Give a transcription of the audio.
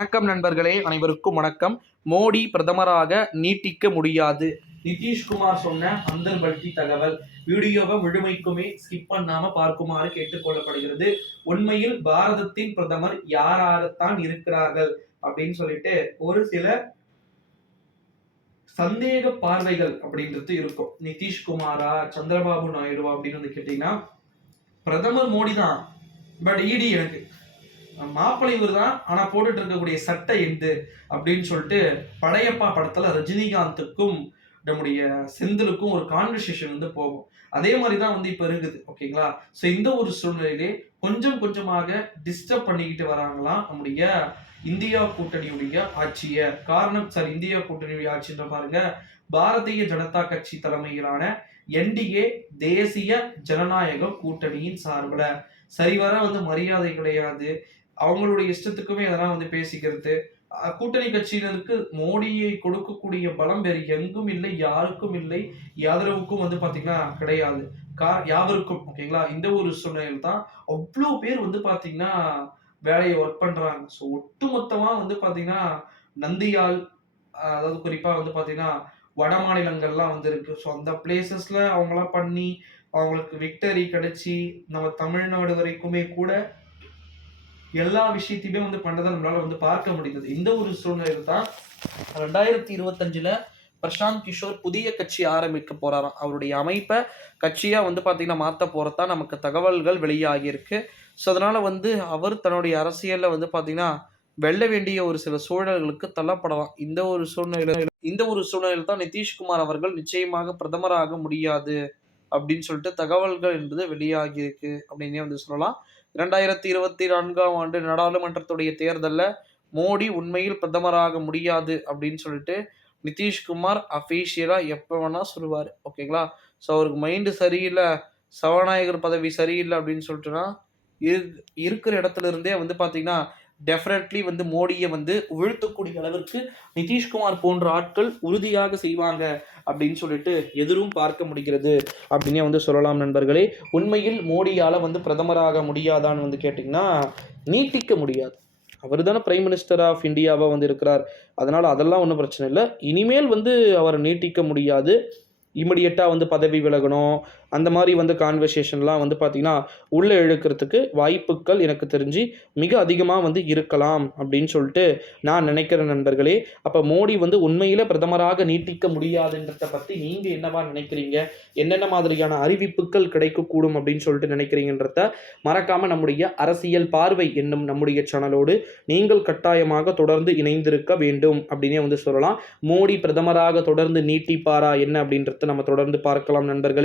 வணக்கம் நண்பர்களே அனைவருக்கும் வணக்கம். மோடி பிரதமராக நீட்டிக்க முடியாது. நிதிஷ்குமார் சொன்ன அந்தர்பல்டி தகவல். வீடியோவை முழுமைக்குமே ஸ்கிப் பண்ணாம பார்க்குமாறு கேட்டுக்கொள்ளப்படுகிறது உண்மையில் பாரதத்தின் பிரதமர் யாராகத்தான் இருக்கிறார்கள் அப்படின்னு சொல்லிட்டு ஒரு சில சந்தேக பார்வைகள் அப்படின்றது இருக்கும். நிதிஷ்குமாரா சந்திரபாபு நாயுடுவா அப்படின்னு வந்து கேட்டீங்கன்னா பிரதமர் மோடி தான் பட் இடி எனக்கு. மாப்பிள்ளை இவர் தான் ஆனா போட்டுட்டு இருக்கக்கூடிய சட்டை எது அப்படின்னு சொல்லிட்டு படையப்பா படத்துல ரஜினிகாந்துக்கும் நம்முடைய செந்திலுக்கும் ஒரு கான்வர்சேஷன் வந்து போகும். அதே மாதிரி தான் வந்து இப்போ இருக்குது ஓகேங்களா? ஸோ இந்த ஒரு சூழ்நிலையிலே கொஞ்சம் கொஞ்சமாக டிஸ்டர்ப் பண்ணிக்கிட்டு வராங்களாம் நம்முடைய இந்தியா கூட்டணியுடைய ஆட்சியை. காரணம் சார் இந்தியா கூட்டணியுடைய ஆட்சின்ற பாருங்க? பாரதிய ஜனதா கட்சி தலைமையிலான என்டிஏ தேசிய ஜனநாயக கூட்டணியின் சார்பில். சரிவர வந்து மரியாதை கிடையாது. அவங்களுடைய இஷ்டத்துக்குமே அதெல்லாம் வந்து பேசிக்கிறது. கூட்டணி கட்சியினருக்கு மோடியை கொடுக்கக்கூடிய பலம் வேறு எங்கும் இல்லை யாருக்கும் இல்லை யாதரவுக்கும் வந்து பாத்தீங்கன்னா கிடையாது. கா யாவருக்கும் ஓகேங்களா? இந்த ஒரு சூழ்நிலையில் தான் அவ்வளோ பேர் வந்து பாத்தீங்கன்னா வேலையை ஒர்க் பண்றாங்க. ஸோ ஒட்டுமொத்தமா வந்து பாத்தீங்கன்னா நந்தியால் அதாவது குறிப்பா வந்து பாத்தீங்கன்னா வட மாநிலங்கள்லாம் வந்து இருக்கு. ஸோ அந்த பிளேசஸ்ல அவங்களாம் பண்ணி அவங்களுக்கு விக்டரி கிடைச்சி நம்ம தமிழ்நாடு வரைக்குமே கூட எல்லா விஷயத்தையுமே வந்து பண்ணதை நம்மளால வந்து பார்க்க முடிந்தது. இந்த ஒரு சூழ்நிலையில தான் ரெண்டாயிரத்தி இருபத்தஞ்சுல பிரசாந்த் கிஷோர் புதிய கட்சி ஆரம்பிக்க போறாராம். அவருடைய அமைப்பை கட்சியா வந்து பாத்தீங்கன்னா மாத்த போறதா நமக்கு தகவல்கள் வெளியாகியிருக்கு. ஸோ அதனால வந்து அவர் தன்னுடைய அரசியல்ல வந்து பாத்தீங்கன்னா வெல்ல வேண்டிய ஒரு சில சூழல்களுக்கு தள்ளப்படலாம். இந்த ஒரு சூழ்நிலையில இந்த ஒரு சூழ்நிலையில் தான் நிதிஷ்குமார் அவர்கள் நிச்சயமாக பிரதமராக முடியாது அப்படின்னு சொல்லிட்டு தகவல்கள் என்பது வெளியாகியிருக்கு அப்படின்னே வந்து சொல்லலாம். இரண்டாயிரத்தி இருபத்தி நான்காம் ஆண்டு நாடாளுமன்றத்துடைய தேர்தலில் மோடி உண்மையில் பிரதமராக முடியாது அப்படின்னு சொல்லிட்டு நிதிஷ்குமார் அஃபீஷியலாக எப்போ வேணால் சொல்லுவார். ஓகேங்களா? ஸோ அவருக்கு மைண்டு சரியில்லை சபாநாயகர் பதவி சரியில்லை அப்படின்னு சொல்லிட்டுனா இரு இருக்கிற இடத்துல இருந்தே வந்து பார்த்தீங்கன்னா டெஃபினெட்லி வந்து மோடியை வந்து வீழ்த்தக்கூடிய அளவிற்கு நிதிஷ்குமார் போன்ற ஆட்கள் உறுதியாக செய்வாங்க அப்படின்னு சொல்லிட்டு எதிரும் பார்க்க முடிகிறது அப்படின்னே வந்து சொல்லலாம் நண்பர்களே. உண்மையில் மோடியால் வந்து பிரதமராக முடியாதான்னு வந்து கேட்டிங்கன்னா நீட்டிக்க முடியாது. அவர் தானே பிரைம் மினிஸ்டர் ஆஃப் இந்தியாவாக வந்து இருக்கிறார். அதனால் அதெல்லாம் ஒன்றும் பிரச்சனை இல்லை. இனிமேல் வந்து அவரை நீட்டிக்க முடியாது. இமிடியட்டாக வந்து பதவி விலகணும். அந்த மாதிரி வந்து கான்வர்சேஷன்லாம் வந்து பார்த்திங்கன்னா உள்ளே இழுக்கிறதுக்கு வாய்ப்புகள் எனக்கு தெரிஞ்சு மிக அதிகமாக வந்து இருக்கலாம் அப்படின்னு சொல்லிட்டு நான் நினைக்கிற நண்பர்களே. அப்போ மோடி வந்து உண்மையில் பிரதமராக நீட்டிக்க முடியாதுன்றத பற்றி நீங்கள் என்னவா நினைக்கிறீங்க? என்னென்ன மாதிரியான அறிவிப்புகள் கிடைக்கக்கூடும் அப்படின்னு சொல்லிட்டு நினைக்கிறீங்கன்றத மறக்காமல் நம்முடைய அரசியல் பார்வை என்னும் நம்முடைய சேனலோடு நீங்கள் கட்டாயமாக தொடர்ந்து இணைந்திருக்க வேண்டும் அப்படின்னே வந்து சொல்லலாம். மோடி பிரதமராக தொடர்ந்து நீட்டிப்பாரா என்ன அப்படின்றத நம்ம தொடர்ந்து பார்க்கலாம் நண்பர்களே.